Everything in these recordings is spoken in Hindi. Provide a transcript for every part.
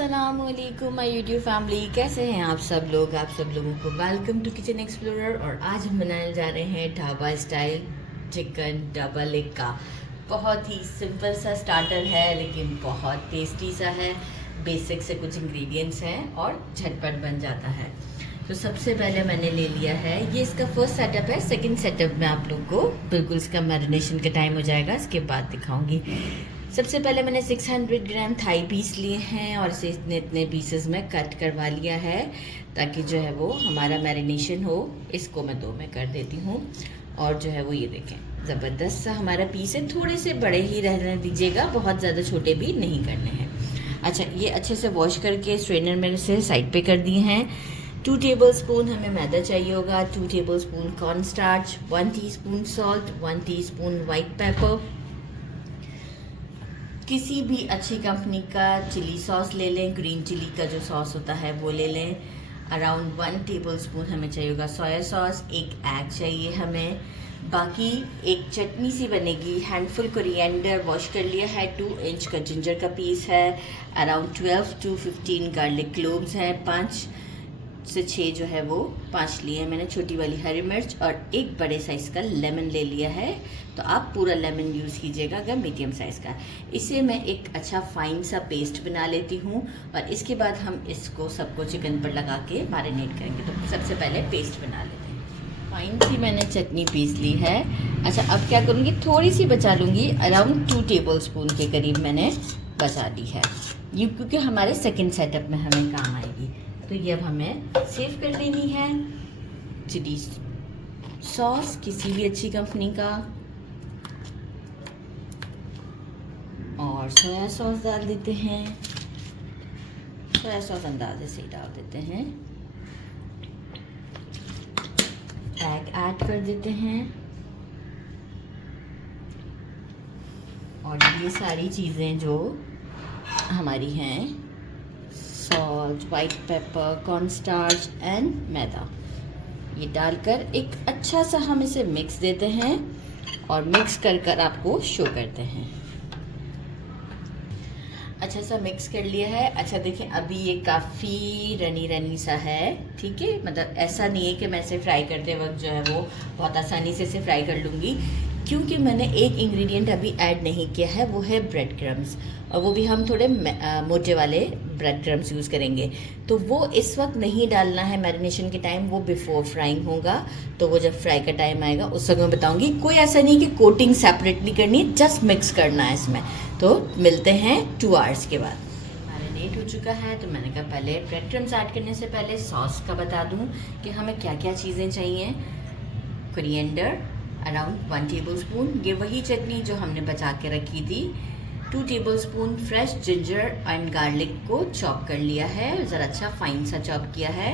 अस्सलामुअलैकुम माय यूट्यूब फैमिली, कैसे हैं आप सब लोग। आप सब लोगों को वेलकम टू किचन एक्सप्लोरर। और आज हम बनाने जा रहे हैं dhaba style chicken double egg का। बहुत ही सिंपल सा स्टार्टर है लेकिन बहुत टेस्टी सा है। बेसिक से कुछ इंग्रेडिएंट्स हैं और झटपट बन जाता है। तो सबसे पहले मैंने ले लिया है, ये इसका फर्स्ट सेटअप है। सेकंड सेटअप में आप लोग को बिल्कुल इसका मैरिनेशन का टाइम हो जाएगा, इसके बाद दिखाऊंगी। सबसे पहले मैंने 600 ग्राम थाई पीस लिए हैं और इसे इतने इतने पीसेस में कट करवा लिया है ताकि जो है वो हमारा मैरिनेशन हो। इसको मैं 2 में कर देती हूँ। और जो है वो ये देखें, ज़बरदस्त सा हमारा पीस है। थोड़े से बड़े ही रहने दीजिएगा, बहुत ज़्यादा छोटे भी नहीं करने हैं। अच्छा, ये अच्छे से वॉश करके स्ट्रेनर में से साइड पे कर दिए हैं। 2 टेबलस्पून हमें मैदा चाहिए होगा, 2 tablespoon corn starch, 1 teaspoon salt, 1 teaspoon white paper. किसी भी अच्छी कंपनी का चिली सॉस ले लें, ग्रीन चिली का जो सॉस होता है वो ले लें। अराउंड 1 टेबलस्पून हमें चाहिए होगा सोया सॉस, 1 एग चाहिए हमें। बाकी एक चटनी सी बनेगी। हैंडफुल कोरिएंडर वॉश कर लिया है, 2 इंच का जिंजर का पीस है, अराउंड 12 to 15 गार्लिक क्लोव्स हैं, 5 से 6 जो है वो 5 लिए हैं मैंने छोटी वाली हरी मिर्च, और एक बड़े साइज़ का लेमन ले लिया है। तो आप पूरा लेमन यूज़ कीजिएगा अगर मीडियम साइज़ का। इसे मैं एक अच्छा फाइन सा पेस्ट बना लेती हूँ और इसके बाद हम इसको सबको चिकन पर लगा के मैरिनेट करेंगे। तो सबसे पहले पेस्ट बना लेते हैं। फाइन सी मैंने चटनी पीस ली है। अच्छा, अब क्या करूँगी, थोड़ी सी बचा लूँगी, अराउंड 2 टेबलस्पून के करीब मैंने बचा ली है ये, क्योंकि हमारे सेकेंड सेटअप में हमें काम आएगी। तो ये अब हमें सेव कर लेनी है। चिली सॉस किसी भी अच्छी कंपनी का, और सोया सॉस डाल देते हैं। सोया सॉस अंदाजे से ही डाल देते हैं। एग ऐड कर देते हैं और ये सारी चीज़ें जो हमारी हैं, salt, white pepper, corn starch and maida, ये डालकर एक अच्छा सा हम इसे मिक्स देते हैं और मिक्स कर कर आपको शो करते हैं। अच्छा सा मिक्स कर लिया है। अच्छा देखिए, अभी ये काफ़ी रनी रनी सा है, ठीक है। मतलब ऐसा नहीं है कि मैं इसे फ्राई करते वक्त जो है वो बहुत आसानी से इसे फ्राई कर लूँगी, क्योंकि मैंने एक इंग्रेडिएंट अभी ऐड नहीं किया है, वो है ब्रेड क्रम्स, और वो भी हम थोड़े मोटे वाले ब्रेड क्रम्स यूज़ करेंगे। तो वो इस वक्त नहीं डालना है मैरिनेशन के टाइम, वो बिफोर फ्राइंग होगा। तो वो जब फ्राई का टाइम आएगा उस वक्त मैं बताऊंगी। कोई ऐसा नहीं कि कोटिंग सेपरेटली करनी है, जस्ट मिक्स करना है इसमें। तो मिलते हैं 2 आवर्स के बाद। मैरिनेट हो चुका है, तो मैंने कहा पहले ब्रेड क्रम्स ऐड करने से पहले सॉस का बता दूँ कि हमें क्या क्या चीज़ें चाहिए। कोरिएंडर अराउंड 1 टेबलस्पून, ये वही चटनी जो हमने बचा के रखी थी। 2 tablespoon fresh ginger and garlic को चॉप कर लिया है, ज़रा अच्छा फाइन सा चॉप किया है।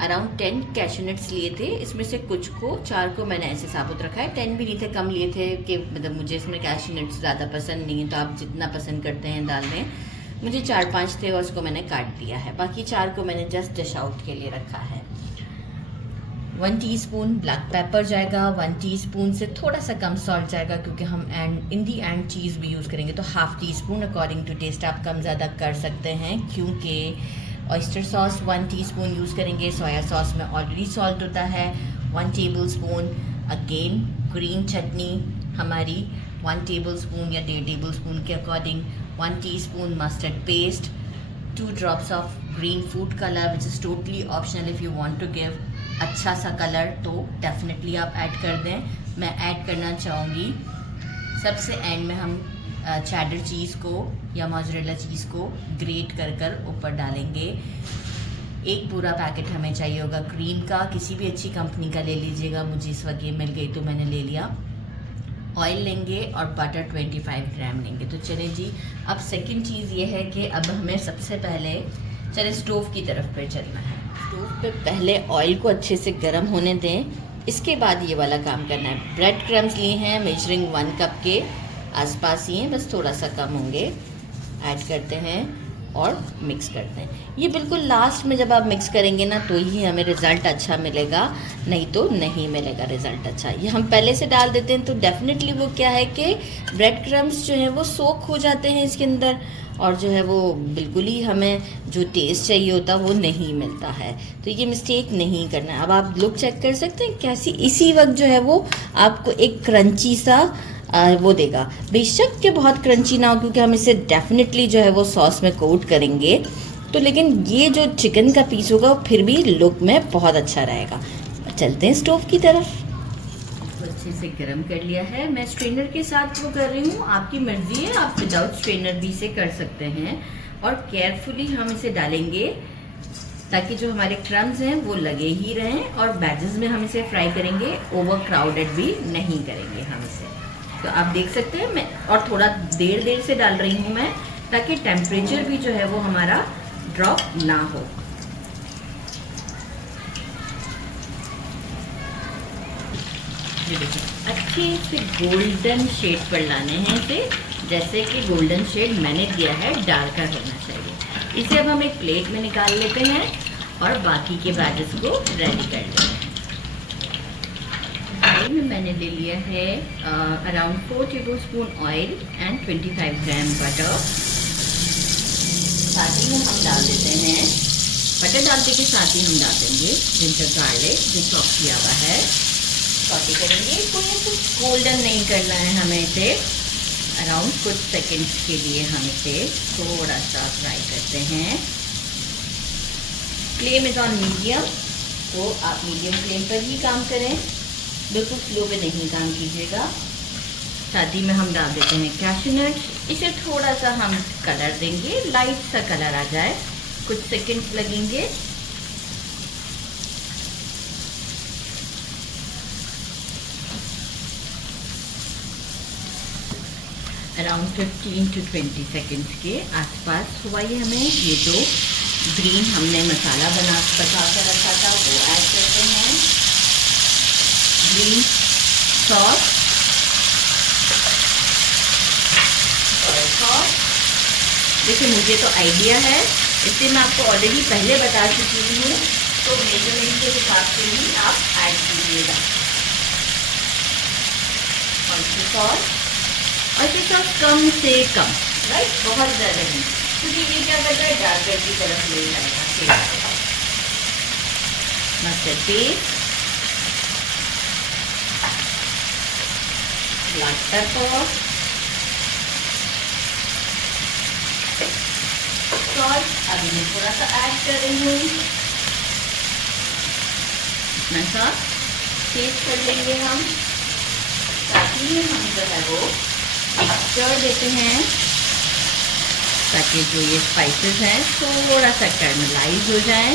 अराउंड 10 कैश्यू नट्स लिए थे, इसमें से कुछ को 4 को मैंने ऐसे साबुत रखा है। 10 भी नहीं थे, कम लिए थे कि मतलब मुझे इसमें कैश्यू नट्स ज़्यादा पसंद नहीं है, तो आप जितना पसंद करते हैं डाल दें। मुझे 4-5 थे और उसको मैंने काट दिया है। बाकी 4 को मैंने जस्ट डिश आउट के लिए रखा है। 1 टीस्पून ब्लैक पेपर जाएगा, 1 टीस्पून से थोड़ा सा कम सॉल्ट जाएगा, क्योंकि हम इन दी एंड चीज़ भी यूज़ करेंगे। तो ½ टीस्पून, अकॉर्डिंग टू टेस्ट आप कम ज़्यादा कर सकते हैं। क्योंकि ऑयस्टर सॉस 1 टीस्पून यूज़ करेंगे, सोया सॉस में ऑलरेडी सॉल्ट होता है। 1 टेबलस्पून अगेन ग्रीन चटनी हमारी 1 टेबलस्पून या 1.5 टेबलस्पून के according. 1 teaspoon mustard paste, 2 drops of green food colour which is totally optional. If you want to give अच्छा सा कलर तो डेफिनेटली आप ऐड कर दें। मैं ऐड करना चाहूँगी सबसे एंड में, हम चेडर चीज़ को या मोज़रेला चीज़ को ग्रेट कर कर ऊपर डालेंगे। एक पूरा पैकेट हमें चाहिए होगा क्रीम का, किसी भी अच्छी कंपनी का ले लीजिएगा। मुझे इस वक्त ये मिल गई तो मैंने ले लिया। ऑयल लेंगे और बटर 25 ग्राम लेंगे। तो चलें जी, अब सेकंड चीज़ ये है कि अब हमें सबसे पहले चले स्टोव की तरफ पे चलना है। स्टोव पे पहले ऑयल को अच्छे से गर्म होने दें, इसके बाद ये वाला काम करना है। ब्रेड क्रम्स लिए हैं, मेजरिंग 1 कप के आसपास ही हैं, बस थोड़ा सा कम होंगे। ऐड करते हैं और मिक्स करते हैं। ये बिल्कुल लास्ट में जब आप मिक्स करेंगे ना तो ही हमें रिज़ल्ट अच्छा मिलेगा, नहीं तो नहीं मिलेगा रिज़ल्ट अच्छा। ये हम पहले से डाल देते हैं तो डेफिनेटली वो क्या है कि ब्रेड क्रम्स जो हैं वो सोक हो जाते हैं इसके अंदर, और जो है वो बिल्कुल ही हमें जो टेस्ट चाहिए होता वो नहीं मिलता है। तो ये मिस्टेक नहीं करना है। अब आप लुक चेक कर सकते हैं कैसी, इसी वक्त जो है वो आपको एक क्रंची सा वो देगा। बेशक के बहुत क्रंची ना हो क्योंकि हम इसे डेफिनेटली जो है वो सॉस में कोट करेंगे, तो लेकिन ये जो चिकन का पीस होगा फिर भी लुक में बहुत अच्छा रहेगा। चलते हैं स्टोव की तरफ। तो अच्छे से गरम कर लिया है, मैं स्ट्रेनर के साथ वो कर रही हूँ, आपकी मर्जी है, आप विदाउट स्ट्रेनर भी इसे कर सकते हैं। और केयरफुली हम इसे डालेंगे ताकि जो हमारे क्रम्स हैं वो लगे ही रहें, और बैचेस में हम इसे फ्राई करेंगे, ओवर क्राउडेड भी नहीं करेंगे हम इसे। तो आप देख सकते हैं मैं और थोड़ा देर से डाल रही हूँ मैं, ताकि टेम्परेचर भी जो है वो हमारा ड्रॉप ना हो। ये देखिए अच्छे से गोल्डन शेड पर लाने हैं इसे, जैसे कि गोल्डन शेड मैंने दिया है डार्कर होना चाहिए। इसे अब हम एक प्लेट में निकाल लेते हैं और बाकी के बैचेस को रेडी कर लेते हैं। ऑयल में मैंने ले लिया है around 4 tablespoon oil and 25 gram butter. साथ ही में हम डाल देते हैं, बटर डालते के साथ ही हम डाल देंगे जिंजर गार्लिक जो चॉप किया हुआ है। सॉटे करेंगे, कोई कुछ गोल्डन नहीं करना है हमें इसे, अराउंड कुछ सेकंड्स के लिए हम इसे थोड़ा सा फ्राई करते हैं। फ्लेम इज ऑन मीडियम, तो आप मीडियम फ्लेम पर ही काम करें, बिल्कुल स्लो पे नहीं काम कीजिएगा। साथ ही में हम डाल देते हैं कैश्यू नट्स, इसे थोड़ा सा हम कलर देंगे, लाइट सा कलर आ जाए, कुछ सेकंड्स लगेंगे। अराउंड 15 to 20 सेकेंड्स के आसपास हुआ ये हमें। ये जो ग्रीन हमने मसाला पका कर रखा था वो ऐड करते हैं, ग्रीन सॉस और सॉस। देखिए मुझे तो आइडिया है, इसलिए मैं आपको ऑलरेडी पहले बता चुकी हूँ, तो मेजरमेंट के हिसाब से ही आप ऐड कीजिएगा। और सॉस कम से कम, राइट, बहुत ज़्यादा नहीं, क्योंकि ये क्या करता है डार्कर की तरफ ले जाएगा। Mustard paste, black pepper, salt अभी मैं थोड़ा सा ऐड कर रही हूँ, इतना सा टेस्ट कर लेंगे हम। साथ ही में हम जो है वो मिक्सचर देते हैं ताकि जो ये स्पाइसेस हैं थोड़ा सा कैरमलाइज हो जाए।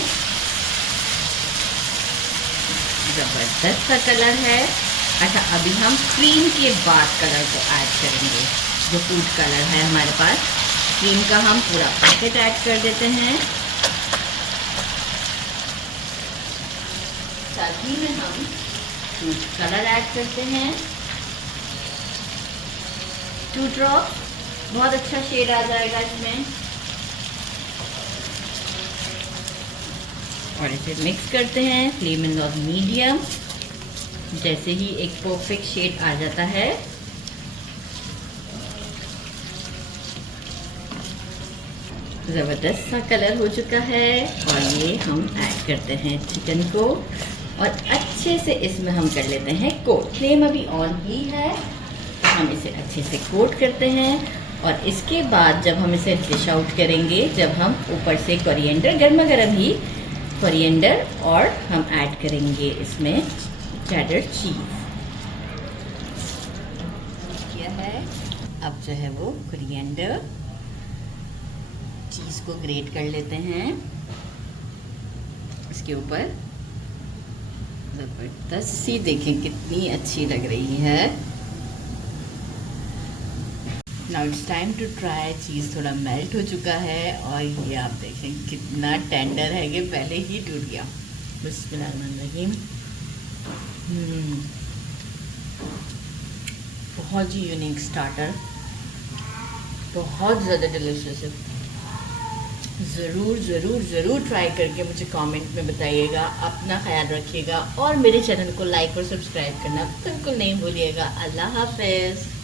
ज़बरदस्त सा कलर है। अच्छा, अभी हम क्रीम के बाद कलर को ऐड करेंगे, जो फूड कलर है हमारे पास, क्रीम का हम पूरा पैकेट ऐड कर देते हैं। साथ ही में हम फूड कलर ऐड करते हैं, 2 ड्रॉप, बहुत अच्छा शेड आ जाएगा इसमें। और इसे मिक्स करते हैं, फ्लेम इन ऑफ मीडियम। जैसे ही एक परफेक्ट शेड आ जाता है, ज़बरदस्त सा कलर हो चुका है, और ये हम ऐड करते हैं चिकन को, और अच्छे से इसमें हम कर लेते हैं कोट। फ्लेम अभी ऑन ही है, हम इसे अच्छे से कोट करते हैं। और इसके बाद जब हम इसे डिश आउट करेंगे, जब हम ऊपर से कोरिएंडर, गर्मा गर्म ही कोरिएंडर, और हम ऐड करेंगे इसमें चेडर चीज़ किया है। अब जो है वो कोरिएंडर चीज़ को ग्रेट कर लेते हैं इसके ऊपर। ज़बरदस्त सी, देखें कितनी अच्छी लग रही है। Now it's time to try. Cheese थोड़ा मेल्ट हो चुका है, और ये आप देखें कितना टेंडर है कि पहले ही टूट गया। बिस्मिल्लाहिर्रहमानिर्रहीम। बहुत ही यूनिक स्टार्टर, बहुत ज़्यादा डिलीशियस है। ज़रूर ज़रूर ज़रूर ट्राई करके मुझे कमेंट में बताइएगा। अपना ख्याल रखिएगा और मेरे चैनल को लाइक और सब्सक्राइब करना बिल्कुल नहीं भूलिएगा। अल्लाह हाफ़िज़।